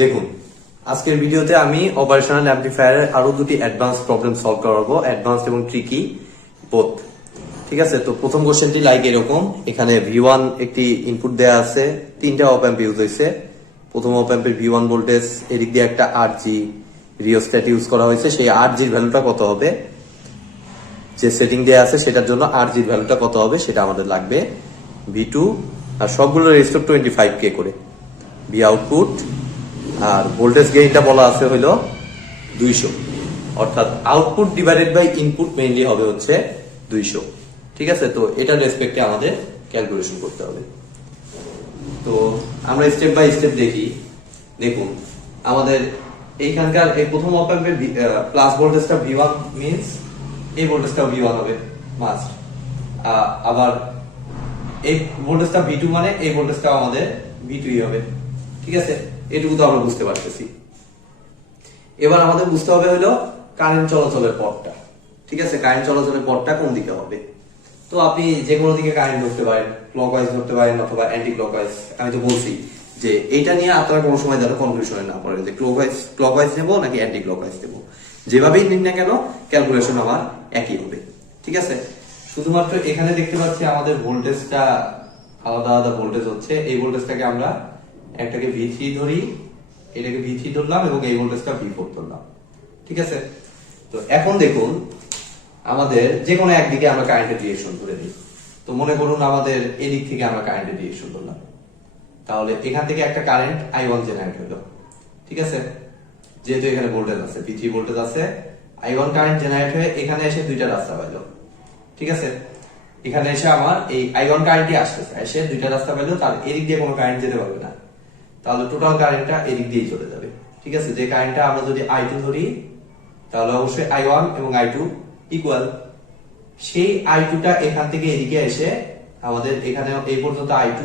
দেখুন, আজকের ভিডিওতে আমি অপারেশনাল অ্যাম্পলিফায়ারের আরো দুটি অ্যাডভান্স প্রবলেম সলভ করাবো, অ্যাডভান্স এবং ট্রিকি বোথ। ঠিক আছে, তো প্রথম কোশ্চেনটি লাইক এরকম। এখানে V1 একটি ইনপুট দেয়া আছে, তিনটা অপ অ্যাম্প ইউজ হয়েছে। প্রথম অপ অ্যাম্পের V1 ভোল্টেজ, এদিক দিয়ে একটা RG রিওস্ট্যাট ইউজ করা হয়েছে। সেই RG এর ভ্যালুটা কত হবে, যে সেটিং দেয়া আছে সেটার জন্য RG এর ভ্যালুটা কত হবে সেটা আমাদের লাগবে। V2 আর সবগুলো রেজিস্টার 25K করে। V আউটপুট আর ভোল্টেজ গেইনটা বলা আছে হলো 200, অর্থাৎ output divided by input mainly হবে হচ্ছে 200। ঠিক আছে, তো এটার রেসপেক্টে আমাদের ক্যালকুলেশন করতে হবে। তো আমরা স্টেপ বাই স্টেপ দেখি। দেখুন, আমাদের এইখানকার এই প্রথম অপ অ্যাম্পের প্লাস ভোল্টেজটা V1 মিন্স এই ভোল্টেজটাও V1 হবে মাস্ট। আবার এই ভোল্টেজটা V2 মানে এই ভোল্টেজটাও আমাদের V2 হবে। ঠিক আছে, এটুকু তো আমরা বুঝতে পারতেছি। এবার আমাদের বুঝতে হবে হলো কারেন্ট চলাচলের পথটা। ঠিক আছে, কারেন্ট চলাচলের পথটা কোন দিকে হবে। তো আপনি যে কোনো দিকে কারেন্ট ধরতে পারেন, ক্লকওয়াইজ ধরতে পারেন অথবা অ্যান্টি ক্লকওয়াইজ। আমি তো বলছি যে এটা নিয়ে আপনারা কোনো সময় যেন কনফিউশনে না পড়েন যে ক্লকওয়াইজ নেবো নাকি অ্যান্টি ক্লকওয়াইজ নেবো। যেভাবেই নিন না কেন ক্যালকুলেশন আমার একই হবে। ঠিক আছে, শুধুমাত্র এখানে দেখতে পাচ্ছি আমাদের ভোল্টেজটা আলাদা আলাদা ভোল্টেজ হচ্ছে। এই ভোল্টেজটাকে আমরা একটাকে V3 ধরি, এটাকে V3 ধরলাম এবং এই ভোল্টেজটা V4 ধরলাম। ঠিক আছে, তো এখন দেখুন আমাদের যে কোনো একদিকে আমরা কারেন্টের ডিরেকশন ধরে দিই। তো মনে করুন আমাদের এদিক থেকে আমরা কারেন্টের ডিরেকশন ধরলাম, তাহলে এখান থেকে একটা কারেন্ট I1 জেনারেট হলো। ঠিক আছে, যেহেতু এখানে ভোল্টেজ আছে, V3 ভোল্টেজ আছে, I1 কারেন্ট জেনারেট হয়ে এখানে এসে দুইটা রাস্তা পাইলো। ঠিক আছে, এখানে এসে আমার এই I1 কারেন্টই আসতেছে, এসে দুইটা রাস্তা পাইলো, তাহলে এদিক দিয়ে কোনো কারেন্ট যেতে পারবে না, তাহলে টোটাল কারেন্টটা এদিক দিয়েই চলে যাবে। ঠিক আছে, যে কারেন্টটা আমরা যদি I2 ধরি তাহলে অবশ্যই I1 এবং I2 ইকুয়াল। সেই I2টা এখান থেকে এদিকে এসে আমাদের এখানে এই পর্যন্ত I2,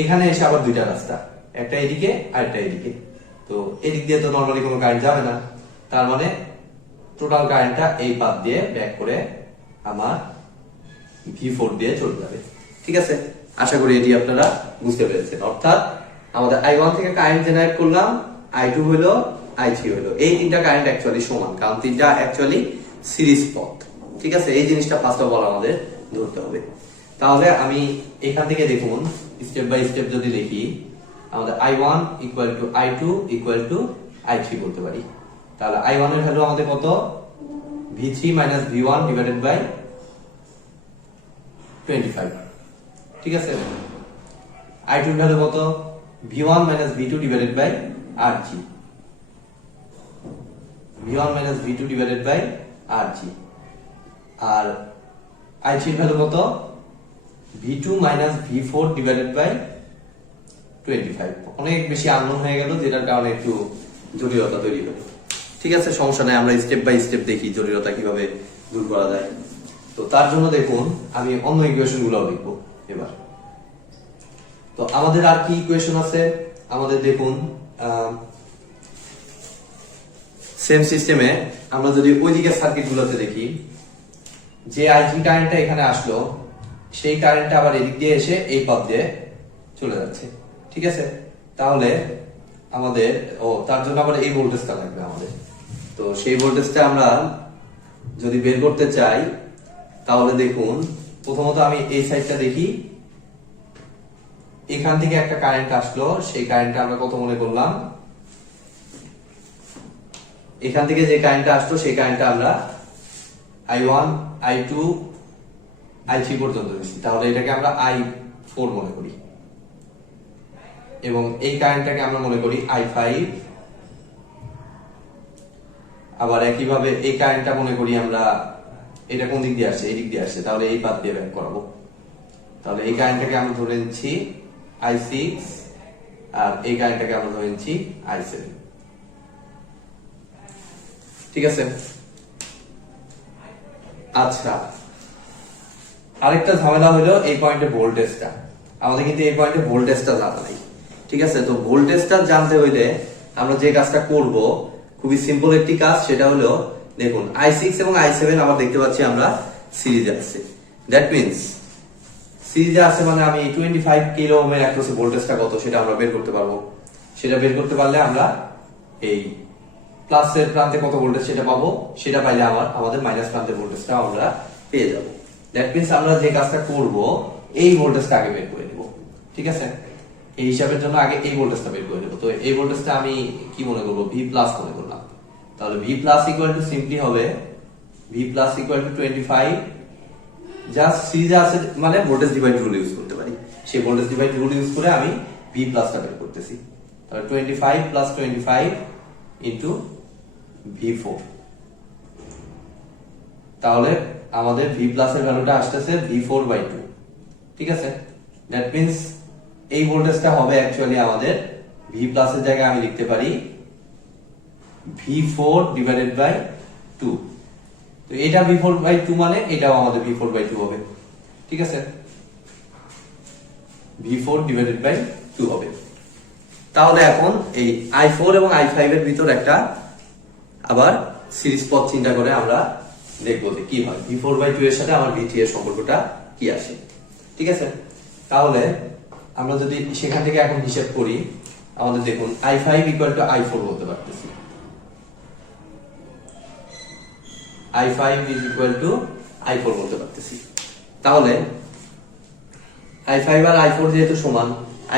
এখানে এসে আবার দুইটা রাস্তা, একটা এদিকে আর একটা এদিকে। তো এদিক দিয়ে তো নরমালি কোনো কারেন্ট যাবে না, তার মানে টোটাল কারেন্টটা এই পাথ দিয়ে ব্যাক করে আমার V4 দিয়ে চলে যাবে। ঠিক আছে, আশা করি এটি আপনারা বুঝতে পেরেছেন। অর্থাৎ আমাদের I1 থেকে কারেন্ট জেনারেট করলাম, I2 হলো, I3 হলো। এই তিনটা কারেন্ট অ্যাকচুয়ালি সমান, কারণ তিনটা অ্যাকচুয়ালি সিরিজ পথ। ঠিক আছে, এই জিনিসটা ফার্স্ট অফ অল আমাদের ধরতে হবে। তাহলে আমি এখান থেকে দেখুন স্টেপ বাই স্টেপ যদি দেখি, আমাদের I1 equal to I2 equal to I3 বলতে পারি। তাহলে I1 এর ভ্যালু আমাদের কত, V3 minus V1 divided by 25। ঠিক আছে, I2 এর ভ্যালু কত, V1 minus V2 divided by RG, V1 minus V2 divided by RG। আর I3 এর ভ্যালু কত, V2 minus V4 divided by 25। অনেক বেশি আননোন হয়ে গেল, যেটার কারণে একটু জটিলতা তৈরি হলো। ঠিক আছে, সমস্যা নাই, আমরা স্টেপ বাই স্টেপ দেখি জটিলতা কিভাবে দূর করা যায়। তো তার জন্য দেখুন আমি অন্য ইকুয়েশন গুলো লিখবো এবার। তো আমাদের আর কি ইকুয়েশন আছে, আমাদের দেখুন সেম সিস্টেমে আমরা যদি ওইদিকে সার্কিট গুলোতে দেখি, যে I3 কারেন্টটা এখানে আসলো সেই কারেন্টটা আবার এদিক দিয়ে এসে এই পথ দিয়ে চলে যাচ্ছে। ঠিক আছে, তাহলে আমাদের তার জন্য আবার এই ভোল্টেজটা লাগবে আমাদের। তো সেই ভোল্টেজটা আমরা যদি বের করতে চাই তাহলে দেখুন প্রথমত আমি এই সাইডটা দেখি, এখান থেকে একটা কারেন্ট আসলো, সেই কারেন্টটা আমরা কত মনে করলাম, এখান থেকে যে কারেন্টটা আসলো সেই কারেন্টটা আমরা I1 I2 I3 পর্যন্ত দিচ্ছি, তাহলে এটাকে আমরা I4 মনে করি এবং এই কারেন্টটাকে আমরা মনে করি I5। আবার একইভাবে এই কারেন্টটা মনে করি আমরা, এটা কোন দিক দিয়ে আসছে, এই দিক দিয়ে আসছে, তাহলে এই পাথ দিয়ে ব্যাক করাবো। তাহলে এই কারেন্টটাকে আমরা ধরে নিচ্ছি I6 আর এই কারেন্টটাকে আমরা ধরে নিচ্ছি I7। ঠিক আছে, আচ্ছা আরেকটা ঝামেলা হলো এই পয়েন্টে ভোল্টেজটা, আমাদের কিন্তু এই পয়েন্টে ভোল্টেজটা জানা নাই। ঠিক আছে, তো ভোল্টেজটা জানতে হইলে আমরা যে কাজটা করব খুবই সিম্পল একটি কাজ, সেটা হলো দেখুন i6 এবং i7 আবার দেখতে পাচ্ছি আমরা সিরিজে আছে। দ্যাট মিন্স সিরিজে আছে মানে আমি 25 কিলো ওহমের অ্যাক্রসে ভোল্টেজটা কত সেটা আমরা বের করতে পারবো। সেটা বের করতে পারলে আমরা এই প্লাসের প্রান্তে কত ভোল্টেজ সেটা পাবো, সেটা পাইলে আমাদের মাইনাস প্রান্তের ভোল্টেজটা আমরা পেয়ে যাব। দ্যাট মিন্স আমরা যে কাজটা করব এই ভোল্টেজটা আগে বের করে নেব, ঠিক আছে? এই হিসাবের জন্য আগে এই ভোল্টেজটা বের করে নেব। তো এই ভোল্টেজটা আমি কি মনে করব, ভি প্লাস মনে করলাম। তাহলে V plus equal to simply হবে V plus equal to 25, just সিরিজে আছে মানে ভোল্টেজ ডিভাইড রুল ইউজ করতে পারি। সেই ভোল্টেজ ডিভাইড রুল ইউজ করে আমি ভি প্লাসটা বের করতেছি। তাহলে 25 প্লাস 25 ইনটু V4, তাহলে আমাদের V প্লাস এর ভ্যালুটা আসতেছে V4/2, ঠিক আছে? দ্যাট মিন্স এই ভোল্টেজটা হবে অ্যাকচুয়ালি আমাদের V প্লাস এর জায়গায় আমি লিখতে পারি V4/2। তো এটা V4/2 মানে এটাও আমাদের V4/2 হবে, ঠিক আছে? V4/2 হবে। তাহলে এখন এই i4 এবং i5 এর ভিতর একটা আবার সিরিজ পথ চিন্তা করে আমরা দেখবো যে কি হয়, V4/2 এর সাথে আমার V3 এর সম্পর্কটা কি আসে, ঠিক আছে? তাহলে আমরা যদি সেখান থেকে এখন হিসাব করি, আমাদের দেখুন i5 ইকুয়াল টু i4 বলতে পারতেছি। i5 is equal two i4 বলতে পারতেছি। তাহলে i5 আর i4 যেহেতু সমান,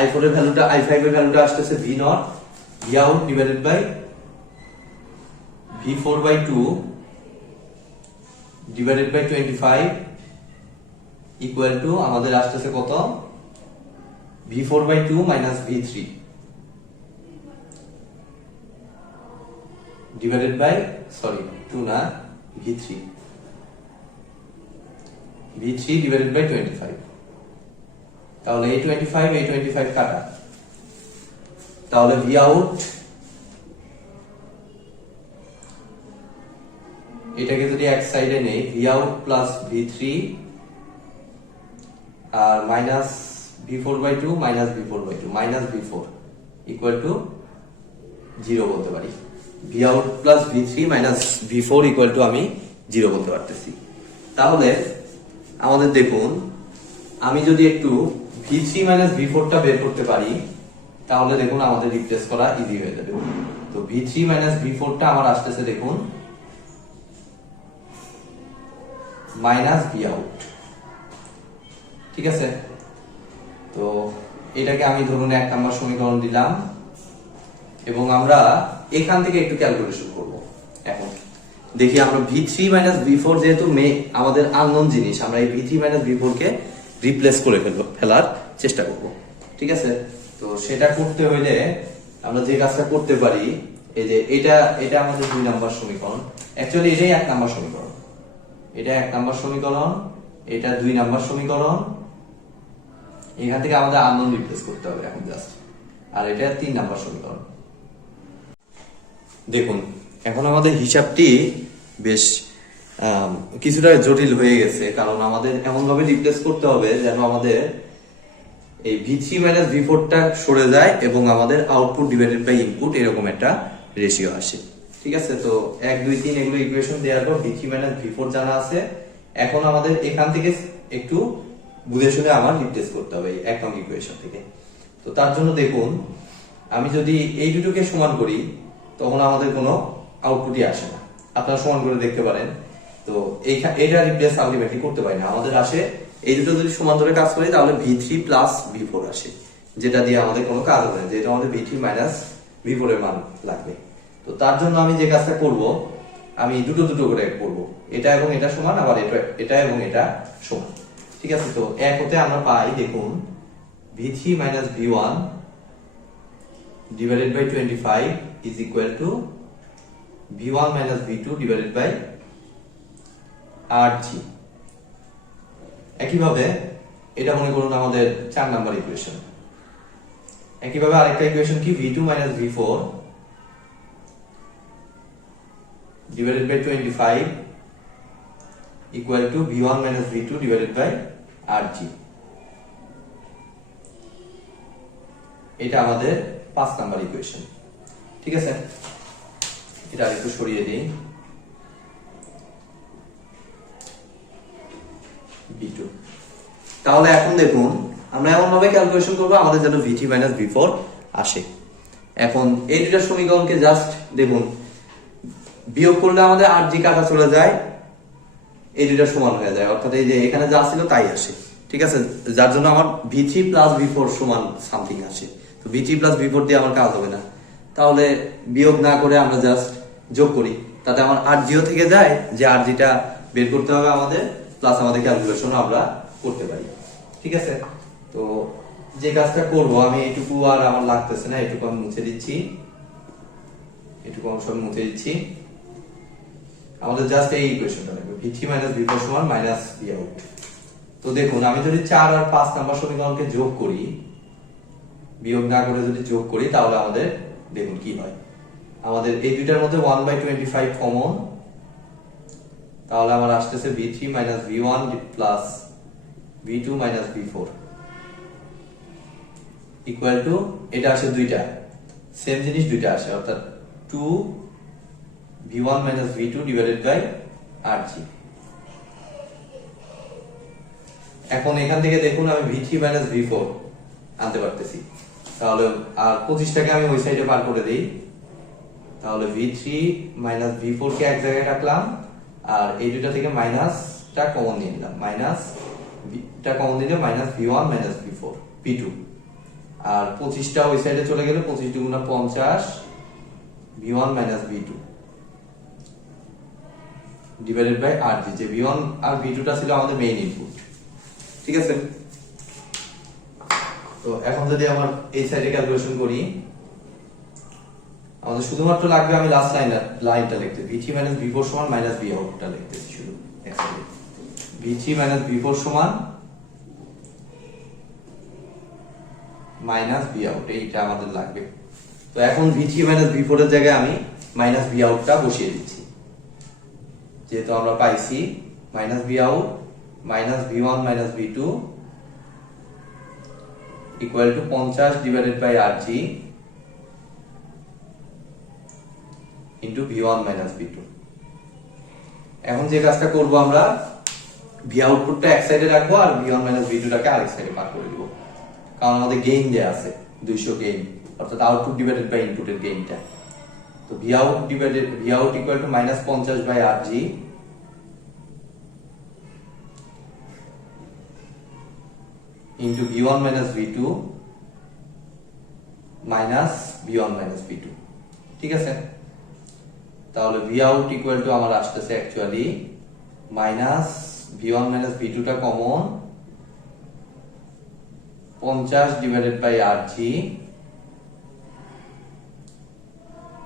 i4 এর ভ্যালুটা i5 এর ভ্যালুটা আসতেছে v0 vout divided by v4/2 divided by 25 equal to আমাদের আসতেছে কত, v4/2 minus v3 divided by 2 না v3 ডিভাইডেড বাই 25। তাহলে এই 25 কাটা, তাহলে ভি আউট এটাকে যদি এক সাইডে নেই, ভি আউট প্লাস v3 আর minus v4/2 minus v4/2 minus v4 equal to 0 বলতে পারি। V out plus v3 minus v4 equal to আমি 0 বলতে পারতেছি। তাহলে আমাদের দেখুন আমি যদি একটু v3 মাইনাস v4 টা বের করতে পারি, তাহলে দেখুন আমাদের রিপ্লেস করা ইজি হয়ে যাবে। তো v3 মাইনাস v4 টা আমার আসতেছে দেখুন মাইনাস ভি আউট, ঠিক আছে? তো এটাকে আমি ধরুন 1 নাম্বার সমীকরণ দিলাম এবং আমরা এখান থেকে একটু ক্যালকুলেশন করব। এখন দেখি আমরা v3 মাইনাস v4 যেহেতু আমাদের আননোন জিনিস, আমরা এই v3 মাইনাস v4 কে রিপ্লেস করে ফেলার চেষ্টা করব, ঠিক আছে? তো সেটা করতে হইলে আমরা যে কাজটা করতে পারি, এই যে এটা আমাদের 2 নাম্বার সমীকরণ, অ্যাকচুয়ালি এটাই 1 নাম্বার সমীকরণ, এটা 1 নাম্বার সমীকরণ, এটা 2 নাম্বার সমীকরণ। এখান থেকে আমাদের আননোন রিপ্লেস করতে হবে এখন জাস্ট, আর এটা 3 নাম্বার সমীকরণ। দেখুন এখন আমাদের হিসাবটি বেশ কিছুটা জটিল হয়ে গেছে, কারণ আমাদের এমন ভাবে রিপ্লেস করতে হবে যেন আমাদের এই v3 মাইনাস v4 টা সরে যায় এবং আমাদের আউটপুট ডিভাইডেড বাই ইনপুট এরকম একটা রেশিও আসে, ঠিক আছে? তো 1 2 3 এগুলো ইকুয়েশন দেওয়ার পর v3 মাইনাস v4 জানা আছে। এখন আমাদের এখান থেকে একটু বুঝে শুনে আমার রিপ্লেস করতে হবে এই 1 নং ইকুয়েশন থেকে। তো তার জন্য দেখুন আমি যদি এই দুটোকে সমান করি তখন আমাদের কোনো আউটপুটই আসে না, আপনারা সমান করে দেখতে পারেন। তো এটা রিপ্লেস আলটিমেটলি করতে পারি না, আমাদের আসে এই দুটো যদি সমান ধরে কাজ করি তাহলে v3 প্লাস v4 আসে, যেটা দিয়ে আমাদের কোনো কাজ হবে না, যেটা আমাদের v3 মাইনাস v4 এর মান লাগবে। তো তার জন্য আমি যে কাজটা করব, আমি দুটো করে করব, এটা এবং এটা সমান, আবার এটা এবং এটা সমান, ঠিক আছে? তো এক হতে আমরা পাই দেখুন v3 minus v1 divided by 25 is equal to v1 minus v2 divided by rg। একইভাবে এটা মনে করুন আমাদের 4 নাম্বার ইকুয়েশন। একইভাবে আরেকটা ইকুয়েশন কি, v2 minus v4 divided by 25 equal to v1 minus v2 divided by rg। এটা আমাদের 5 নাম্বার ইকুয়েশন, ঠিক আছে? এটা আরেকটু সরিয়ে দিই। V2। তাহলে এখন দেখুন আমরা এমন ভাবে ক্যালকুলেশন করবো আমাদের যেন V3 মাইনাস V4 আসে। এখন এই দুটা সমীকরণকে জাস্ট দেখুন, বিয়োগ করলে আমাদের RG কাটা চলে যায়, এই দুটা সমান হয়ে যায়, অর্থাৎ এই যে এখানে যা ছিল তাই আসে। ঠিক আছে, যার জন্য আমার V3 প্লাস V4 সমান সামথিং আসে। তো V3 প্লাস V4 দিয়ে আমার কাজ হবে না, তাহলে বিয়োগ না করে আমরা জাস্ট যোগ করি, তাতে আমার RGও থেকে যায়, যে RGটা বের করতে হবে আমাদের, প্লাস আমাদের ক্যালকুলেশন আমরা করতে পারি। ঠিক আছে, তো যে কাজটা করব আমি এটুকু আর আমার লাগতেছে না, এটুকু আমি মুছে দিচ্ছি, এটুকু অংশ আমি মুছে দিচ্ছি। আমাদের জাস্ট এই ইকুয়েশনটা লাগবে, V3 মাইনাস V4 সমান মাইনাস V আউট। তো দেখুন আমি যদি 4 আর 5 নাম্বার সমীকরণকে যোগ করি, বিয়োগ না করে যদি যোগ করি, তাহলে আমাদের দেখুন কি হয়। আমাদের এই দুইটার মধ্যে 1/25 কমন, তাহলে আমার আসতেছে V3 minus V1 plus V2 minus V4 equal two, এটা আসে দুইটা সেম জিনিস, দুইটা আসে, অর্থাৎ 2 V1 minus V2 divided by RG। এখন এখান থেকে দেখুন আমি V3 মাইনাস V4 আনতে পারতেছি, তাহলে আর 25টাকে আমি ওই সাইডে পার করে দেই, তাহলে V3 মাইনাস V4 কে এক জায়গায় রাখলাম, আর এই দুটা থেকে মাইনাসটা কমন নিয়ে নিলাম, মাইনাসটা কমন নিলে minus V1 minus V4 V2, আর 25টা ওই সাইডে চলে গেলে 25 দুগুণা 50 V1 minus V2 divided by RG, যে V1 আর V2 টা ছিল আমাদের মেইন ইনপুট। ঠিক আছে, তো এখন যদি আমার এই সাইডে ক্যালকুলেশন করি, আমাদের শুধুমাত্র লাগবে, আমি লাস্ট লাইনটা লিখতে, V3 মাইনাস V4 সমান মাইনাস V আউটটা লিখতেছি শুধু এক সাইডে, V3 মাইনাস V4 সমান মাইনাস V আউট, এইটা আমাদের লাগবে। তো এখন V3 মাইনাস V4 এর জায়গায় আমি মাইনাস V আউটটা বসিয়ে দিচ্ছি, যেহেতু আমরা পাইছি minus V out minus V1 minus V2 equal to 50 divided by RG into V1 minus V2। এখন যে কাজটা করব, আমরা V আউটপুটটা এক সাইডে রাখবো আর V1 মাইনাস V2 টাকে আরেক সাইডে পার করে দিব, কারণ আমাদের গেইন দেয়া আছে 200 গেইন, অর্থাৎ আউটপুট ডিভাইডেড বাই ইনপুটের গেইনটা। তো V out equal to minus 50 by RG into V1 minus V2 minus V1 minus V2। ঠিক আছে, তাহলে V out ইকুয়াল টু আমার আসতেছে actually minus V1 minus V2 টা common, 50 divided by RG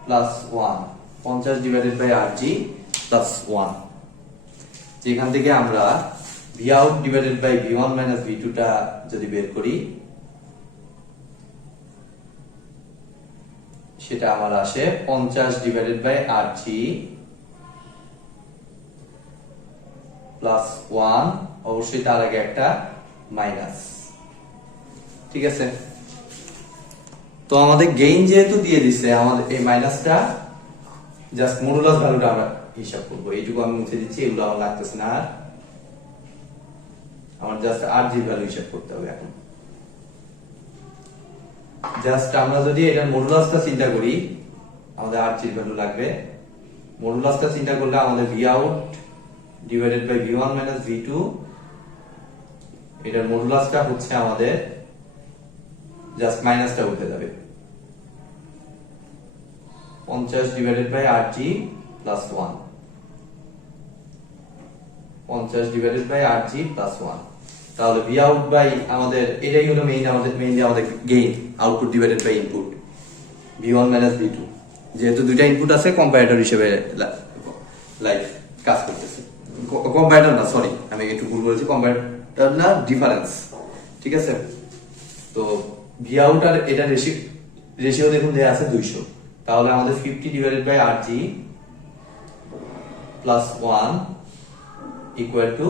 plus 1, 50 divided by RG plus 1, যেখান থেকে আমরা V out divided by V1 minus V2 টা যদি বের করি, সেটা আমার আসে 50 ডিভাইডেড বাই RG প্লাস 1, অবশ্যই তার আগে একটা মাইনাস। ঠিক আছে, তো আমাদের গেইন যেহেতু দিয়ে দিচ্ছে, আমাদের এই মাইনাসটা জাস্ট মডুলাস ভ্যালুটা আমরা হিসাব করবো, এইটুকু আমি মুছে দিচ্ছি, এগুলো আমার লাগতেছে না, আমার জাস্ট RG ভ্যালু হিসাব করতে হবে। এখন জাস্ট আমরা যদি এটার মডুলাসটা চিন্তা করি, আমাদের RG ভ্যালু লাগবে, মডুলাসটা চিন্তা করলে আমাদের V out divided by V1 minus V2, এটার মডুলাসটা হচ্ছে আমাদের জাস্ট মাইনাসটা উঠে যাবে, 50 divided by RG plus 1, 50 divided by RG plus 1, তাহলে V out বাই আমাদের এটাই হলো মেইনলি আমাদের gain, output divided by input V1 minus V2, যেহেতু দুইটা ইনপুট আছে কম্পারেটর হিসেবে লাইক কাজ করতেছে, কম্পারেটর না, সরি আমি একটু ভুল বলেছি, কম্পারেটর না ডিফারেন্স। ঠিক আছে, তো V out আর এটা রেশিও দেখুন দেয়া আছে 200, তাহলে আমাদের 50 divided by RG plus 1 equal to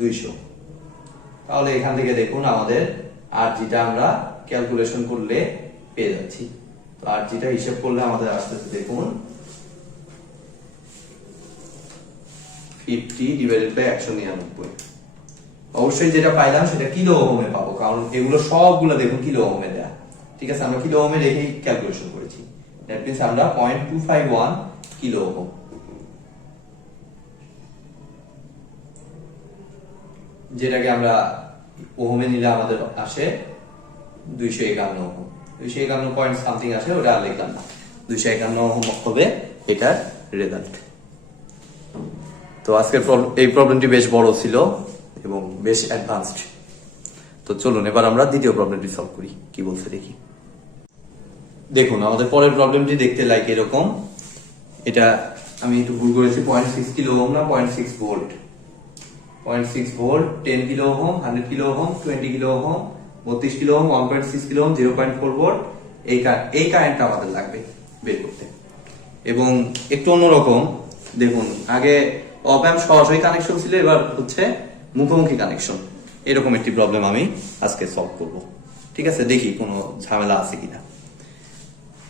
200। তাহলে এখান থেকে দেখুন আমাদের RG টা আমরা ক্যালকুলেশন করলে পেয়ে যাচ্ছি, তো RG টা হিসাব করলে আমাদের আসতেছে দেখুন 50 ডিভাইডেড বাই 199, অবশ্যই যেটা পাইলাম সেটা কিলো ওহমে পাবো, কারণ এগুলো সবগুলো দেখুন কিলো ওহমে দেয়া। ঠিক আছে, আমরা কিলো ওহমে রেখেই ক্যালকুলেশন করেছি। দ্যাট মিন্স আমরা 0.251 কিলো ওহম, যেটাকে আমরা ওহমে নিলে আমাদের আসে 251 ওহম। 251 পয়েন্ট সামথিং আসে, ওটা আর লিখলাম না। 251 ওহম হবে এটার রেজাল্ট। তো আজকের এই প্রবলেমটি বেশ বড় ছিল এবং বেশ অ্যাডভান্সড। তো চলুন এবার আমরা দ্বিতীয় প্রবলেমটি সলভ করি, কি বলছে দেখি। দেখুন আমাদের পরের প্রবলেমটি দেখতে লাইক এরকম। এটা আমি একটু ভুল করেছি, 0.6 কিলো ওহম না 0.6 volt. 0.6 volt, 10 kilo ohm, 100 kilo ohm, 20 kilo ohm, 32 kilo ohm, 1.6 kilo ohm, 0.4 volt. এই কারেন্টটা আমাদের লাগবে বের করতে। এবং একটু অন্যরকম, দেখুন আগে অপ অ্যাম্প সরাসরি কানেকশন ছিল, এবার হচ্ছে মুখোমুখি কানেকশন। এরকম একটি প্রবলেম আমি আজকে সলভ করব। ঠিক আছে, দেখি কোনো ঝামেলা আছে কিনা।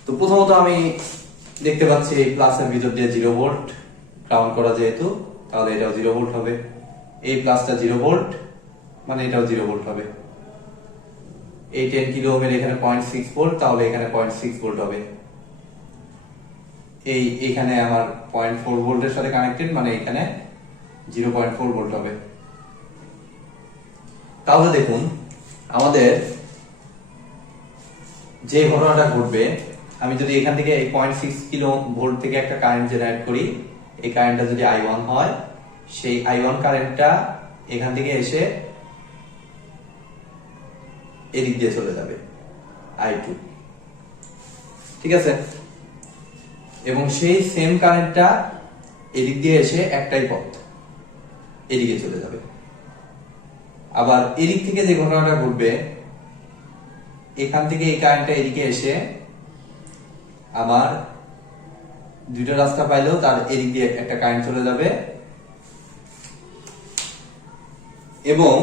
তো প্রথমত আমি দেখতে পাচ্ছি এই প্লাসের ভিতর দিয়ে 0 ভোল্ট গ্রাউন্ড করা, যেহেতু তাহলে এটাও 0 ভোল্ট হবে। এই প্লাসটা 0 ভোল্ট, মানে এটাও 0 ভোল্ট হবে। এই 10 কিলো ওহমের এখানে 0.6 ভোল্ট, তাহলে এখানে 0.6 ভোল্ট হবে। এখানে আমার 0.4 ভোল্টের সাথে কানেক্টেড, মানে এখানে 0.4 ভোল্ট হবে। তাহলে দেখুন আমাদের যে ঘটনাটা ঘটবে, আমি যদি এখান থেকে এই 0.6 কিলো ভোল্ট থেকে একটা কারেন্ট জেনারেট করি, এই কারেন্টটা যদি I1 হয়, সেই I1 কারেন্টটা এখান থেকে এসে এদিক দিয়ে চলে যাবে I2। ঠিক আছে, এবং সেই সেম কারেন্টটা এদিক দিয়ে এসে একটাই পথ, এদিকে চলে যাবে। আবার এদিক থেকে যে ঘটনাটা ঘটবে, এখান থেকে এই কারেন্টটা এদিকে এসে আমার দুইটা রাস্তা পাইলেও তার এদিক দিয়ে একটা কারেন্ট চলে যাবে, এবং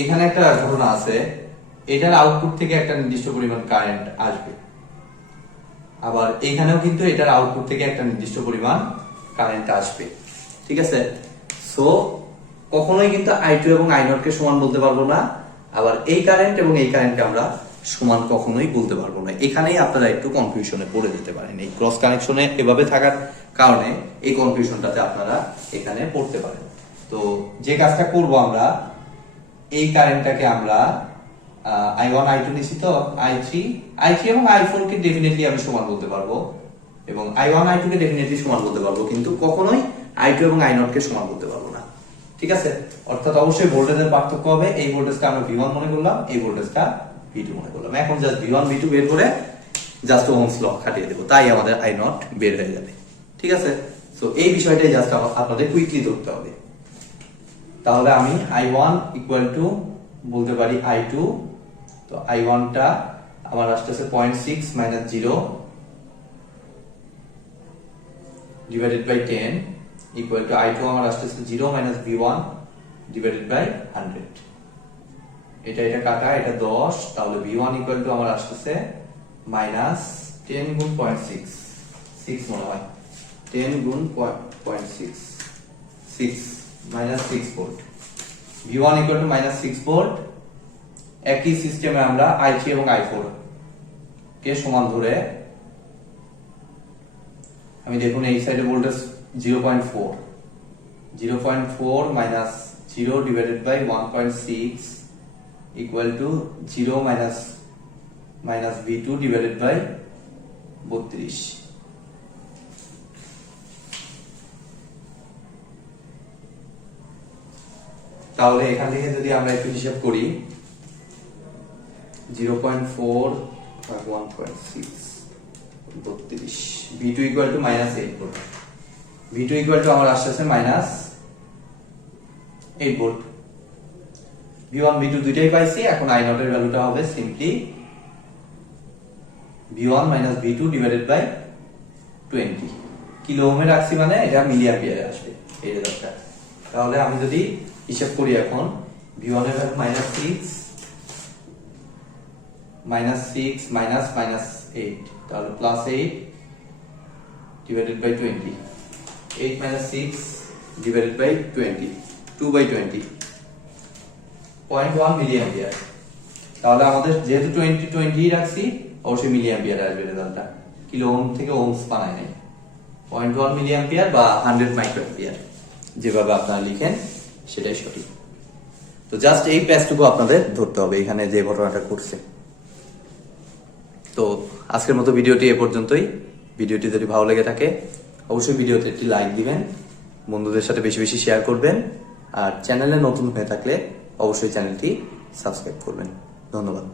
এখানে একটা ঘটনা আছে, এটার আউটপুট থেকে একটা নির্দিষ্ট পরিমাণ কারেন্ট আসবে। আবার এখানেও কিন্তু এটার আউটপুট থেকে একটা নির্দিষ্ট পরিমাণ কারেন্ট আসবে। ঠিক আছে, সো কখনোই কিন্তু I2 এবং I0 কে সমান বলতে পারবো না। আবার এই কারেন্ট এবং এই কারেন্টকে আমরা সমান কখনোই বলতে পারবো না। এখানেই আপনারা একটু কনফিউশনে পড়ে যেতে পারেন। এই ক্রস কানেকশনে এভাবে থাকার কারণে এই কনফিউশনটাতে আপনারা এখানে পড়তে পারেন। তো যে কাজটা করব, আমরা এই কারেন্টটাকে আমরা I1 I2 নিছি, তো I3 এবং I4 কে ডেফিনেটলি আমি সমান বলতে পারবো, এবং I1 I2 কে ডেফিনেটলি সমান বলতে পারবো, কিন্তু কখনোই I2 এবং I0 কে সমান বলতে পারবো না। ঠিক আছে, অর্থাৎ অবশ্যই ভোল্টেজের পার্থক্য হবে। এই ভোল্টেজটা আমরা V1 মনে করলাম, এই ভোল্টেজটা V2 মনে করলাম। এখন জাস্ট V1 V2 বের করে জাস্ট ওহমস ল খাটিয়ে দেবো, তাই আমাদের I0 বের হয়ে যাবে। ঠিক আছে, সো এই বিষয়টাই জাস্ট আপনাদের কুইকলি ধরতে হবে। তাহলে আমি I1 ইকুয়াল টু বলতে পারি I2, তো I1 টা আমার আসতেছে 0.6 minus 0 divided by 10 equal to I2 আমার আসতেছে 0 মাইনাস V1 ডিভাইডেড বাই 100। এটা কাটা, এটা 10, তাহলে V1 ইকুয়াল টু আমার আসতেছে মাইনাস 10 গুণ 0.6, 6 মনে হয়, 10 গুণ 0.6, 6 minus 6 volt. V1 equal to minus 6 volt. একই সিস্টেমে আমরা I3 এবং I4 কে সমান ধরে, আমি দেখুন এই সাইডে voltage 0.4 minus 0 divided by 1.6 equal to 0 minus V2 divided by 32। তাহলে এখান থেকে যদি আমরা একটু হিসাব করি, 0.4 ভাগ 1.6 32, V2 equal to minus 8 volt. V2 equal two আমার আসছে মাইনাস 8 ভোল্ট। V1 V2 দুইটাই পাইছি। এখন I0 এর ভ্যালুটা হবে simply V1 minus V2 divided by 20। Kilo ওহমে রাখছি মানে এটা মিলি অ্যাম্পিয়ারে আসবে এই রেজাল্টটা। তাহলে আমি যদি হিসাব করি এখন, V1 এর ভ্যালু মাইনাস 6 মাইনাস 8, তাহলে plus 8 divided by 20, 8 minus 6 divided by 20, 2/20 0.1 milli ampere. তাহলে আমাদের যেহেতু 20 রাখছি, অবশ্যই মিলি অ্যাম্পিয়ার আসবে রেজাল্টটা। কিলো ওহম থেকে ওহমস বানাই নাই। 0.1 মিলি অ্যাম্পিয়ার বা 100 মাইক্রো অ্যাম্পিয়ার, যেভাবে আপনারা লিখেন সেটাই সঠিক। তো জাস্ট এই প্যাচটুকু আপনাদের ধরতে হবে এখানে যে ঘটনাটা ঘটছে। তো আজকের মতো ভিডিওটি এ পর্যন্তই। ভিডিওটি যদি ভালো লেগে থাকে অবশ্যই ভিডিওতে একটি লাইক দিবেন, বন্ধুদের সাথে বেশি বেশি শেয়ার করবেন, আর চ্যানেলে নতুন হয়ে থাকলে অবশ্যই চ্যানেলটি সাবস্ক্রাইব করবেন। ধন্যবাদ।